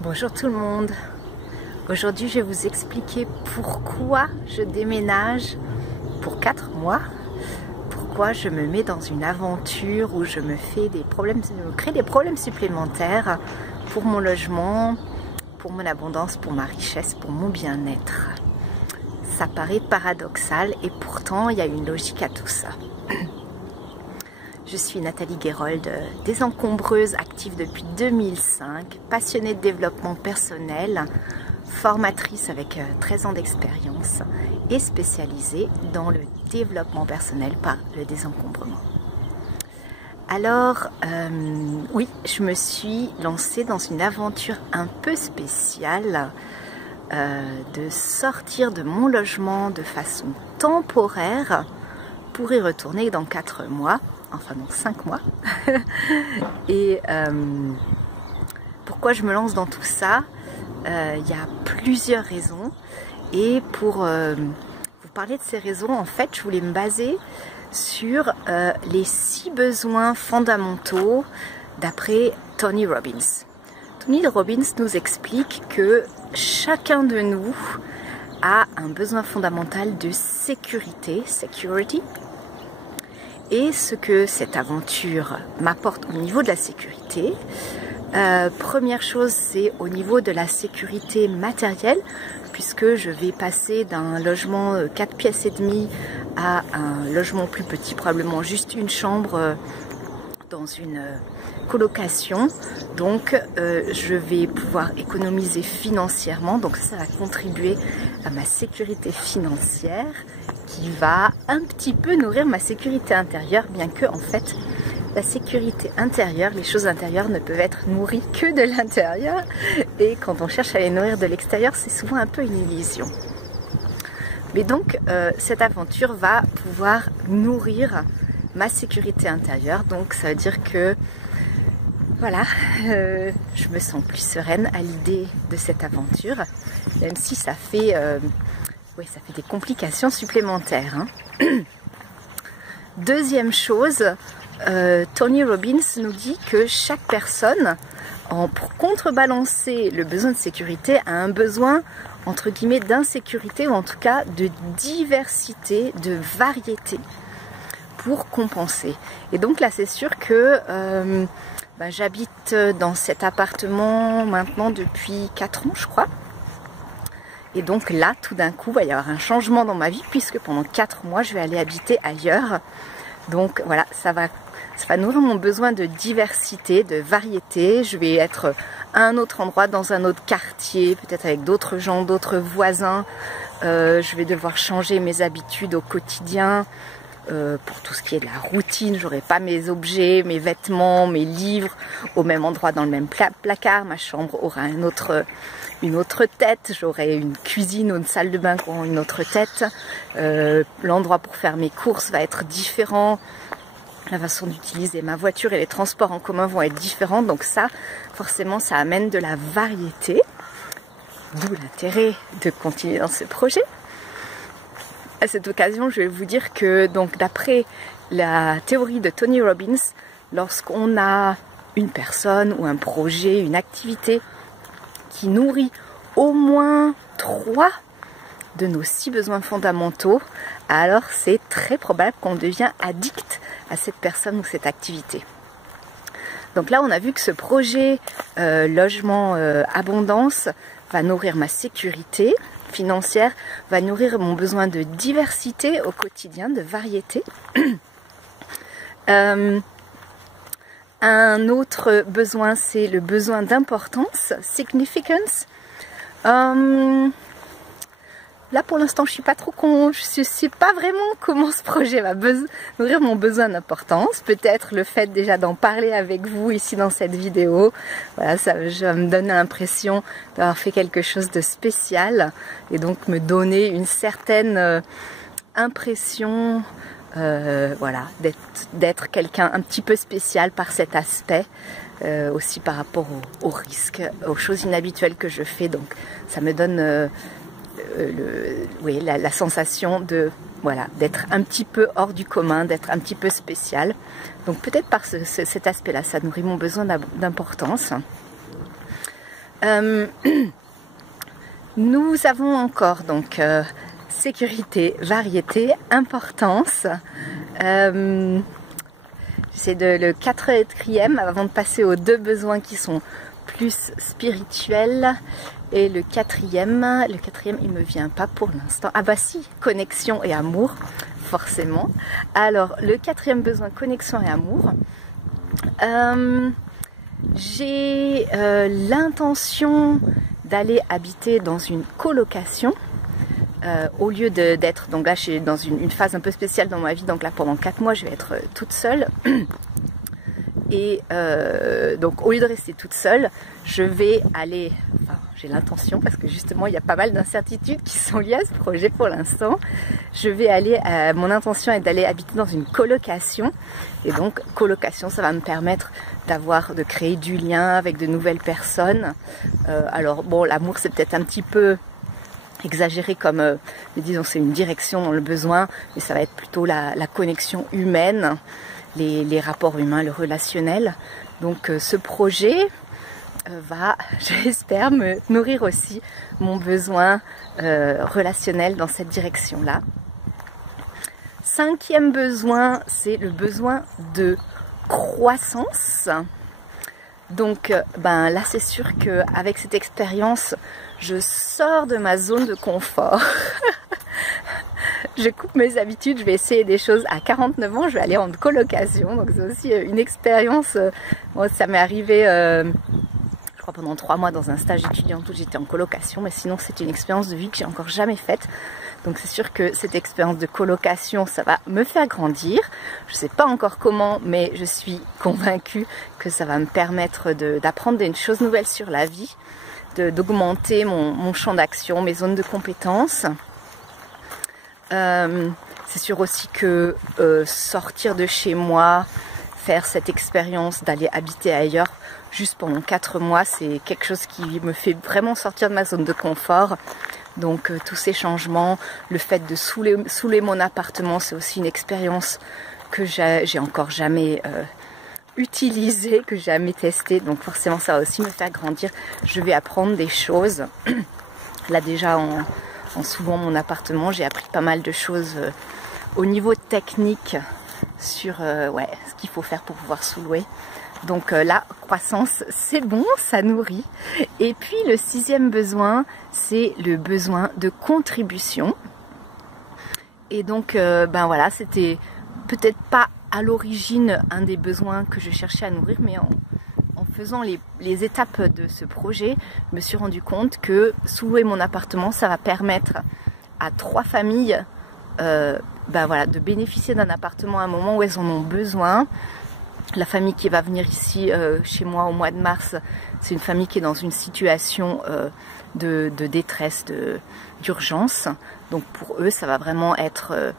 Bonjour tout le monde. Aujourd'hui, je vais vous expliquer pourquoi je déménage pour 4 mois. Pourquoi je me mets dans une aventure où je me crée des problèmes supplémentaires pour mon logement, pour mon abondance, pour ma richesse, pour mon bien-être. Ça paraît paradoxal et pourtant il y a une logique à tout ça. Je suis Nathalie Guérold, désencombreuse, active depuis 2005, passionnée de développement personnel, formatrice avec 13 ans d'expérience et spécialisée dans le développement personnel par le désencombrement. Alors, oui, je me suis lancée dans une aventure un peu spéciale de sortir de mon logement de façon temporaire pour y retourner dans 4 mois. Enfin non, 5 mois. Et pourquoi je me lance dans tout ça? Il y a plusieurs raisons. Et pour vous parler de ces raisons, en fait, je voulais me baser sur les 6 besoins fondamentaux d'après Tony Robbins. Tony Robbins nous explique que chacun de nous a un besoin fondamental de sécurité, security. Et ce que cette aventure m'apporte au niveau de la sécurité, première chose, c'est au niveau de la sécurité matérielle, puisque je vais passer d'un logement 4 pièces et demie à un logement plus petit, probablement juste une chambre dans une colocation. Donc je vais pouvoir économiser financièrement, donc ça va contribuer à ma sécurité financière qui va un petit peu nourrir ma sécurité intérieure, bien que en fait la sécurité intérieure, les choses intérieures ne peuvent être nourries que de l'intérieur, et quand on cherche à les nourrir de l'extérieur, c'est souvent un peu une illusion. Mais donc cette aventure va pouvoir nourrir ma sécurité intérieure, donc ça veut dire que voilà, je me sens plus sereine à l'idée de cette aventure, même si ça fait ça fait des complications supplémentaires. Hein. Deuxième chose, Tony Robbins nous dit que chaque personne, pour contrebalancer le besoin de sécurité, a un besoin entre guillemets d'insécurité, ou en tout cas de diversité, de variété, pour compenser. Et donc là, c'est sûr que j'habite dans cet appartement maintenant depuis 4 ans, je crois. Et donc là, tout d'un coup, il va y avoir un changement dans ma vie, puisque pendant 4 mois, je vais aller habiter ailleurs. Donc voilà, ça va nourrir mon besoin de diversité, de variété. Je vais être à un autre endroit, dans un autre quartier, peut-être avec d'autres gens, d'autres voisins. Je vais devoir changer mes habitudes au quotidien. Pour tout ce qui est de la routine, j'aurai pas mes objets, mes vêtements, mes livres au même endroit, dans le même placard. Ma chambre aura une autre tête, j'aurai une cuisine ou une salle de bain qui auront une autre tête. L'endroit pour faire mes courses va être différent. La façon d'utiliser ma voiture et les transports en commun vont être différents. Donc ça, forcément, ça amène de la variété. D'où l'intérêt de continuer dans ce projet. À cette occasion, je vais vous dire que donc d'après la théorie de Tony Robbins, lorsqu'on a une personne ou un projet, une activité qui nourrit au moins 3 de nos 6 besoins fondamentaux, alors c'est très probable qu'on devient addict à cette personne ou cette activité. Donc là, on a vu que ce projet logement abondance va nourrir ma sécurité financière, va nourrir mon besoin de diversité au quotidien, de variété. Un autre besoin, c'est le besoin d'importance, significance. Là, pour l'instant, je sais pas vraiment comment ce projet va nourrir mon besoin d'importance. Peut-être le fait déjà d'en parler avec vous ici dans cette vidéo. Voilà, ça va me donner l'impression d'avoir fait quelque chose de spécial et donc me donner une certaine impression, voilà, d'être quelqu'un un petit peu spécial par cet aspect. Aussi par rapport aux risques, aux choses inhabituelles que je fais. Donc, ça me donne la sensation de d'être un petit peu hors du commun, d'être un petit peu spécial. Donc peut-être par cet aspect-là, ça nourrit mon besoin d'importance. Nous avons encore donc sécurité, variété, importance. C'est le quatrième avant de passer aux 2 besoins qui sont plus spirituels. Et le quatrième il me vient pas pour l'instant. Ah bah si, connexion et amour, forcément. Alors le 4e besoin, connexion et amour. J'ai l'intention d'aller habiter dans une colocation au lieu d'être, donc là je suis dans une phase un peu spéciale dans ma vie, donc là pendant 4 mois je vais être toute seule et donc au lieu de rester toute seule je vais aller, enfin j'ai l'intention parce que justement il y a pas mal d'incertitudes qui sont liées à ce projet pour l'instant, je vais aller, mon intention est d'aller habiter dans une colocation et donc colocation ça va me permettre de créer du lien avec de nouvelles personnes. Alors bon, l'amour c'est peut-être un petit peu exagéré comme, mais disons c'est une direction dans le besoin, mais ça va être plutôt la connexion humaine, les rapports humains, le relationnel. Donc ce projet va, j'espère, me nourrir aussi mon besoin relationnel dans cette direction-là. 5e besoin, c'est le besoin de croissance. Donc ben là c'est sûr qu'avec cette expérience je sors de ma zone de confort. Je coupe mes habitudes, je vais essayer des choses. À 49 ans je vais aller en colocation, donc c'est aussi une expérience. Moi ça m'est arrivé je crois pendant 3 mois dans un stage étudiant où j'étais en colocation, mais sinon c'était une expérience de vie que j'ai encore jamais faite. Donc c'est sûr que cette expérience de colocation, ça va me faire grandir. Je ne sais pas encore comment, mais je suis convaincue que ça va me permettre d'apprendre des choses nouvelles sur la vie, d'augmenter mon champ d'action, mes zones de compétences. C'est sûr aussi que sortir de chez moi, faire cette expérience d'aller habiter ailleurs, juste pendant 4 mois, c'est quelque chose qui me fait vraiment sortir de ma zone de confort. Donc tous ces changements, le fait de souler mon appartement, c'est aussi une expérience que j'ai encore jamais utilisée, que j'ai jamais testée. Donc forcément ça va aussi me faire grandir. Je vais apprendre des choses. Là déjà en soulant mon appartement, j'ai appris pas mal de choses au niveau technique sur ce qu'il faut faire pour pouvoir sous-louer. Donc la croissance, c'est bon, ça nourrit. Et puis le 6e besoin, c'est le besoin de contribution. Et donc, ben voilà, c'était peut-être pas à l'origine un des besoins que je cherchais à nourrir, mais en faisant les étapes de ce projet, je me suis rendu compte que sous-louer mon appartement, ça va permettre à 3 familles ben voilà, de bénéficier d'un appartement à un moment où elles en ont besoin. La famille qui va venir ici chez moi au mois de mars, c'est une famille qui est dans une situation de détresse, d'urgence. Donc pour eux, ça va vraiment être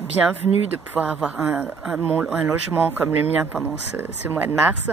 bienvenu de pouvoir avoir un logement comme le mien pendant ce mois de mars.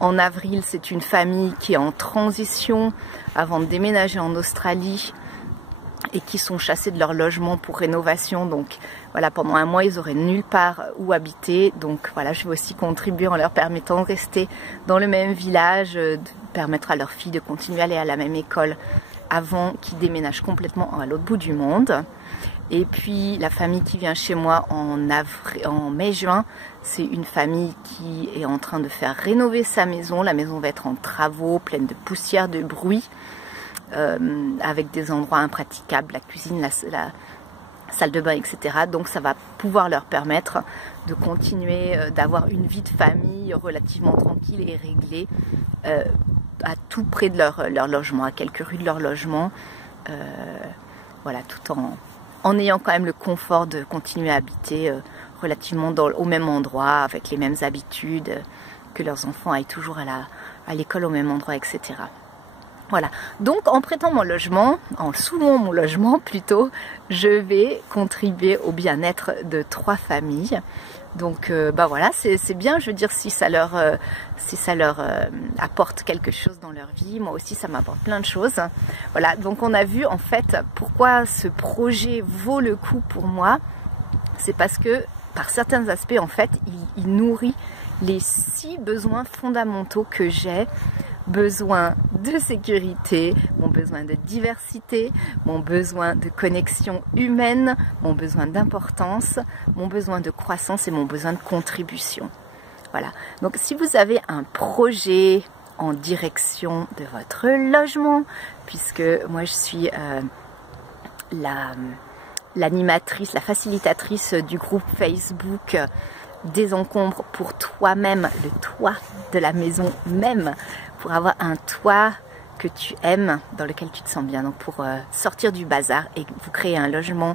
En avril, c'est une famille qui est en transition avant de déménager en Australie et qui sont chassés de leur logement pour rénovation. Donc voilà, pendant 1 mois, ils auraient nulle part où habiter. Donc voilà, je vais aussi contribuer en leur permettant de rester dans le même village, de permettre à leurs filles de continuer à aller à la même école avant qu'ils déménagent complètement à l'autre bout du monde. Et puis la famille qui vient chez moi en mai-juin, c'est une famille qui est en train de faire rénover sa maison. La maison va être en travaux, pleine de poussière, de bruit. Avec des endroits impraticables, la cuisine, la salle de bain, etc. Donc ça va pouvoir leur permettre de continuer d'avoir une vie de famille relativement tranquille et réglée à tout près de leur logement, à quelques rues de leur logement. Voilà, tout en ayant quand même le confort de continuer à habiter relativement au même endroit, avec les mêmes habitudes, que leurs enfants aillent toujours à l'école au même endroit, etc. Voilà, donc en prêtant mon logement, en sous-louant mon logement plutôt, je vais contribuer au bien-être de 3 familles. Donc bah voilà, c'est bien, je veux dire, si ça leur apporte quelque chose dans leur vie, moi aussi ça m'apporte plein de choses. Voilà, donc on a vu en fait pourquoi ce projet vaut le coup pour moi. C'est parce que par certains aspects en fait, il nourrit les 6 besoins fondamentaux que j'ai besoin de sécurité, mon besoin de diversité, mon besoin de connexion humaine, mon besoin d'importance, mon besoin de croissance et mon besoin de contribution. Voilà. Donc si vous avez un projet en direction de votre logement, puisque moi je suis l'animatrice, la facilitatrice du groupe Facebook Désencombre pour toi-même, le toit de la maison même, pour avoir un toit que tu aimes, dans lequel tu te sens bien, donc pour sortir du bazar et vous créer un logement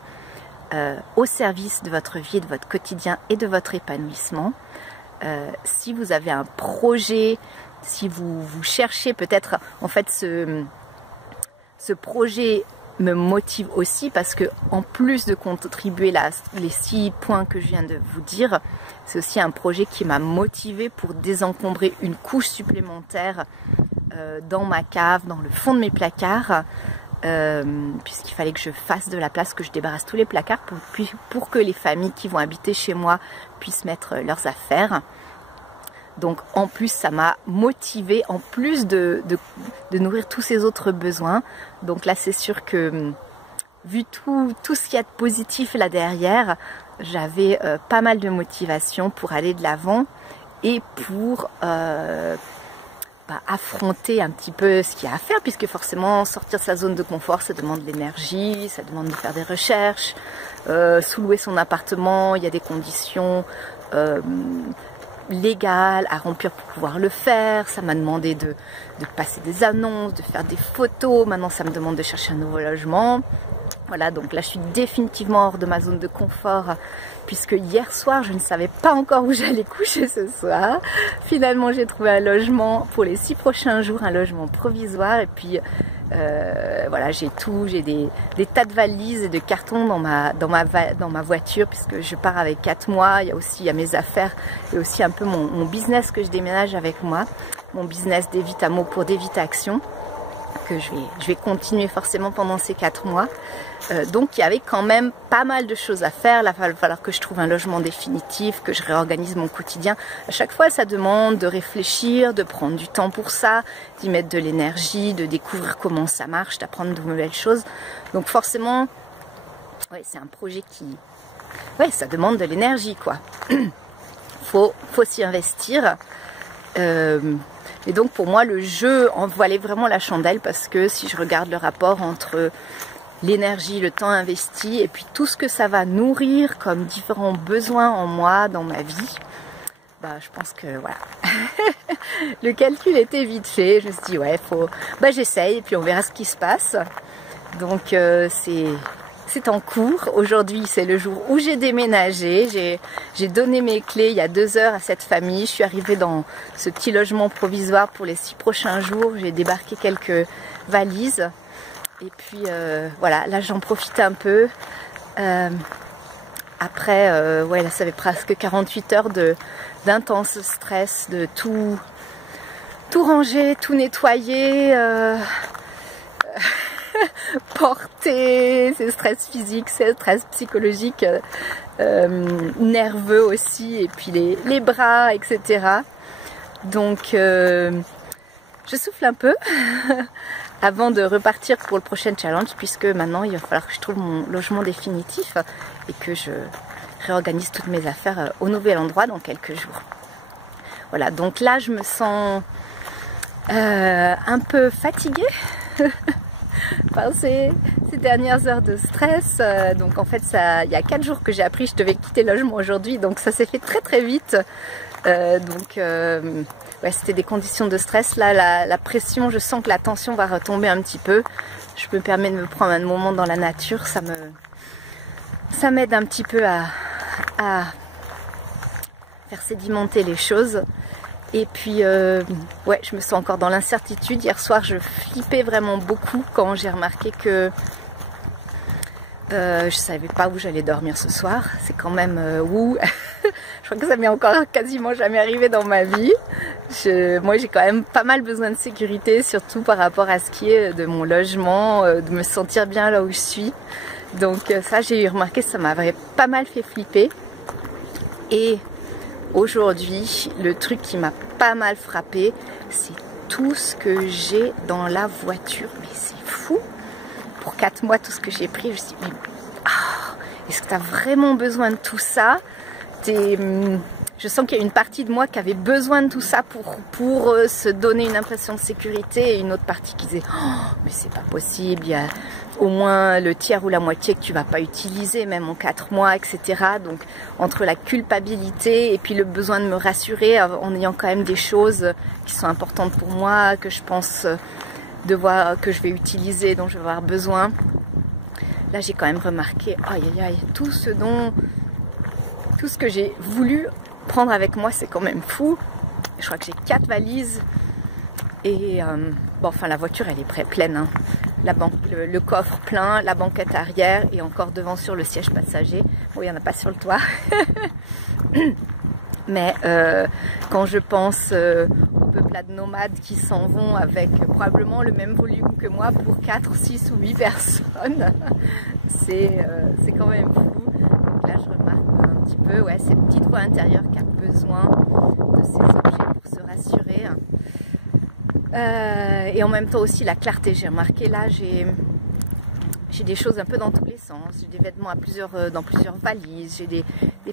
au service de votre vie, de votre quotidien et de votre épanouissement. Si vous avez un projet, si vous cherchez peut-être, en fait ce projet me motive aussi parce que en plus de contribuer les 6 points que je viens de vous dire, c'est aussi un projet qui m'a motivé pour désencombrer une couche supplémentaire dans ma cave, dans le fond de mes placards, puisqu'il fallait que je fasse de la place, que je débarrasse tous les placards pour que les familles qui vont habiter chez moi puissent mettre leurs affaires. Donc en plus ça m'a motivé, en plus de nourrir tous ces autres besoins. Donc là c'est sûr que vu tout ce qu'il y a de positif là derrière, j'avais pas mal de motivation pour aller de l'avant et pour affronter un petit peu ce qu'il y a à faire, puisque forcément sortir de sa zone de confort ça demande de l'énergie, ça demande de faire des recherches, sous-louer son appartement, il y a des conditions légales à remplir pour pouvoir le faire. Ça m'a demandé de passer des annonces, de faire des photos. Maintenant ça me demande de chercher un nouveau logement. Voilà, donc là je suis définitivement hors de ma zone de confort, puisque hier soir je ne savais pas encore où j'allais coucher ce soir. Finalement j'ai trouvé un logement pour les 6 prochains jours, un logement provisoire, et puis voilà, j'ai des tas de valises et de cartons dans ma voiture, puisque je pars avec 4 mois. Il y a mes affaires et aussi un peu mon business que je déménage avec moi, mon business d'Evitamo pour d'Evitaction, que je vais continuer forcément pendant ces 4 mois. Donc il y avait quand même pas mal de choses à faire. Là, il va falloir que je trouve un logement définitif, que je réorganise mon quotidien. À chaque fois ça demande de réfléchir, de prendre du temps pour ça, d'y mettre de l'énergie, de découvrir comment ça marche, d'apprendre de nouvelles choses. Donc forcément, ouais, c'est un projet qui... Ouais, ça demande de l'énergie, quoi. faut s'y investir. Et donc pour moi le jeu en valait vraiment la chandelle, parce que si je regarde le rapport entre l'énergie, le temps investi et puis tout ce que ça va nourrir comme différents besoins en moi, dans ma vie, je pense que voilà. Le calcul était vite fait. Je me suis dit ouais, j'essaye et puis on verra ce qui se passe. Donc c'est en cours. Aujourd'hui c'est le jour où j'ai déménagé. J'ai donné mes clés il y a 2 heures à cette famille. Je suis arrivée dans ce petit logement provisoire pour les 6 prochains jours. J'ai débarqué quelques valises. Et puis voilà, là j'en profite un peu. Après, ouais, là ça fait presque 48 heures d'intense stress, de tout ranger, tout nettoyer, porter, c'est stress physique, c'est stress psychologique, nerveux aussi, et puis les bras, etc. Donc je souffle un peu avant de repartir pour le prochain challenge, puisque maintenant il va falloir que je trouve mon logement définitif et que je réorganise toutes mes affaires au nouvel endroit dans quelques jours. Voilà, donc là je me sens un peu fatiguée par ces dernières heures de stress. Donc en fait il y a 4 jours que j'ai appris que je devais quitter le logement aujourd'hui, donc ça s'est fait très vite. Ouais, c'était des conditions de stress. Là la pression, je sens que la tension va retomber un petit peu. Je me permets de me prendre un moment dans la nature, ça m'aide un petit peu à faire sédimenter les choses. Et puis ouais, je me sens encore dans l'incertitude. Hier soir je flippais vraiment beaucoup quand j'ai remarqué que je savais pas où j'allais dormir ce soir. C'est quand même où je crois que ça m'est encore quasiment jamais arrivé dans ma vie. Moi j'ai quand même pas mal besoin de sécurité, surtout par rapport à ce qui est de mon logement, de me sentir bien là où je suis. Donc ça j'ai remarqué, ça m'avait pas mal fait flipper. Et aujourd'hui, le truc qui m'a pas mal frappé, c'est tout ce que j'ai dans la voiture. Mais c'est fou. Pour 4 mois, tout ce que j'ai pris, je me suis dit, mais est-ce que tu as vraiment besoin de tout ça? Je sens qu'il y a une partie de moi qui avait besoin de tout ça pour se donner une impression de sécurité, et une autre partie qui disait mais c'est pas possible, il y a au moins le tiers ou la moitié que tu vas pas utiliser, même en 4 mois, etc. Donc entre la culpabilité et puis le besoin de me rassurer en ayant quand même des choses qui sont importantes pour moi, que je pense que je vais utiliser, dont je vais avoir besoin. Là j'ai quand même remarqué, aïe aïe aïe, tout ce que j'ai voulu prendre avec moi, c'est quand même fou. Je crois que j'ai 4 valises et bon, enfin la voiture elle est pleine, hein. Le coffre plein, la banquette arrière et encore devant sur le siège passager. Bon, il n'y en a pas sur le toit. Mais quand je pense aux peuplades nomades qui s'en vont avec probablement le même volume que moi pour 4, 6 ou 8 personnes, c'est quand même fou. Donc là je remarque un petit peu cette petite voix intérieure qui a besoin de ces objets pour se rassurer. Et en même temps aussi la clarté. J'ai remarqué là, j'ai des choses un peu dans tous les sens. J'ai des vêtements dans plusieurs valises, j'ai des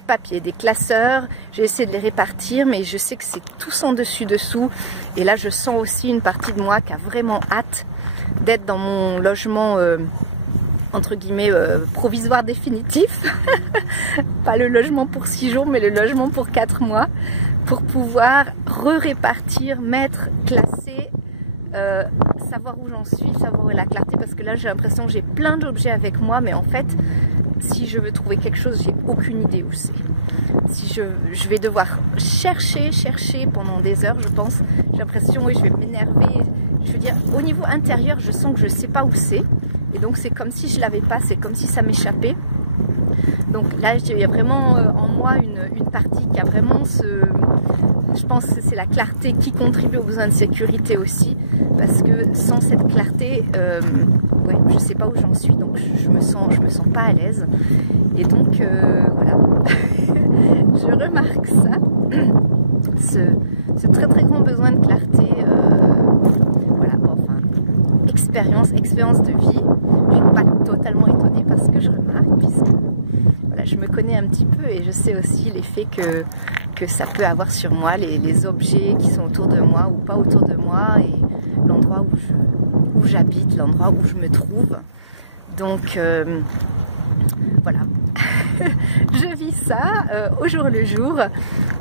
papiers, des classeurs. J'ai essayé de les répartir, mais je sais que c'est tous en dessus-dessous. Et là, je sens aussi une partie de moi qui a vraiment hâte d'être dans mon logement, entre guillemets, provisoire définitif. Pas le logement pour 6 jours, mais le logement pour 4 mois. Pour pouvoir répartir, mettre, classer, savoir où j'en suis, savoir où est la clarté, parce que là j'ai l'impression que j'ai plein d'objets avec moi, mais en fait si je veux trouver quelque chose, j'ai aucune idée où c'est. Si je vais devoir chercher pendant des heures, je pense. J'ai l'impression, oui, je vais m'énerver. Je veux dire, au niveau intérieur, je sens que je ne sais pas où c'est, et donc c'est comme si je l'avais pas, c'est comme si ça m'échappait. Donc là, il y a vraiment en moi une partie qui a vraiment je pense que c'est la clarté qui contribue aux besoins de sécurité aussi, parce que sans cette clarté, je ne sais pas où j'en suis, donc je me sens pas à l'aise. Et donc voilà, je remarque ça, ce très très grand besoin de clarté. Voilà, bon, enfin, expérience de vie. Je ne suis pas totalement étonnée parce que je remarque, puisque voilà, je me connais un petit peu et je sais aussi l'effet que ça peut avoir sur moi, les objets qui sont autour de moi ou pas autour de moi, et l'endroit où j'habite, l'endroit où je me trouve. Donc voilà, je vis ça au jour le jour,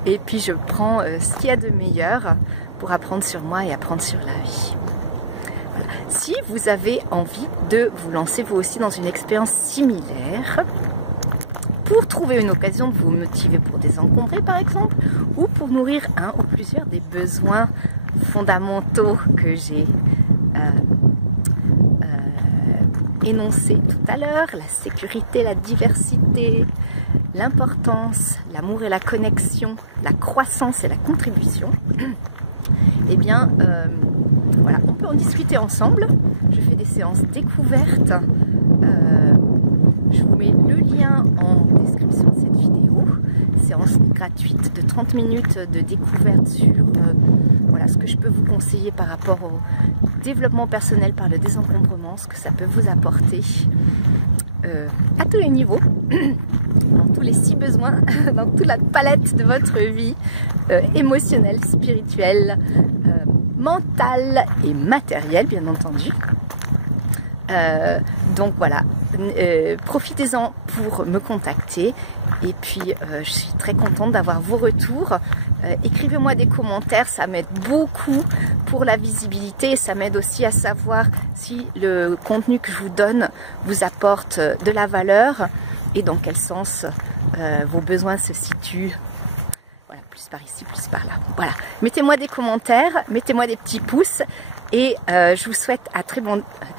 et puis je prends ce qu'il y a de meilleur pour apprendre sur moi et apprendre sur la vie. Voilà. Si vous avez envie de vous lancer vous aussi dans une expérience similaire, pour trouver une occasion de vous motiver pour désencombrer par exemple, ou pour nourrir un ou plusieurs des besoins fondamentaux que j'ai énoncés tout à l'heure, la sécurité, la diversité, l'importance, l'amour et la connexion, la croissance et la contribution, eh bien voilà, on peut en discuter ensemble. Je fais des séances découvertes. Je vous mets le lien en description de cette vidéo. Séance gratuite de 30 minutes de découverte sur voilà, ce que je peux vous conseiller par rapport au développement personnel par le désencombrement, ce que ça peut vous apporter à tous les niveaux, dans tous les 6 besoins, dans toute la palette de votre vie émotionnelle, spirituelle, mentale et matérielle, bien entendu. Donc voilà, profitez-en pour me contacter, et puis je suis très contente d'avoir vos retours. Écrivez-moi des commentaires, ça m'aide beaucoup pour la visibilité, et ça m'aide aussi à savoir si le contenu que je vous donne vous apporte de la valeur et dans quel sens vos besoins se situent. Voilà, plus par ici, plus par là. Voilà, mettez-moi des commentaires, mettez-moi des petits pouces. Et je vous souhaite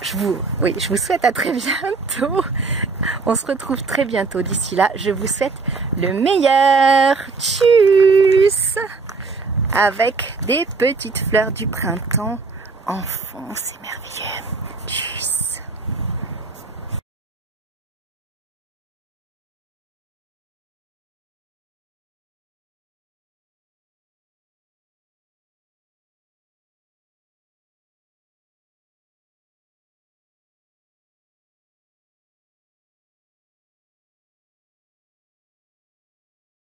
je vous souhaite à très bientôt. On se retrouve très bientôt. D'ici là, je vous souhaite le meilleur. Tchuss! Avec des petites fleurs du printemps. Enfant, c'est merveilleux. Tchuss!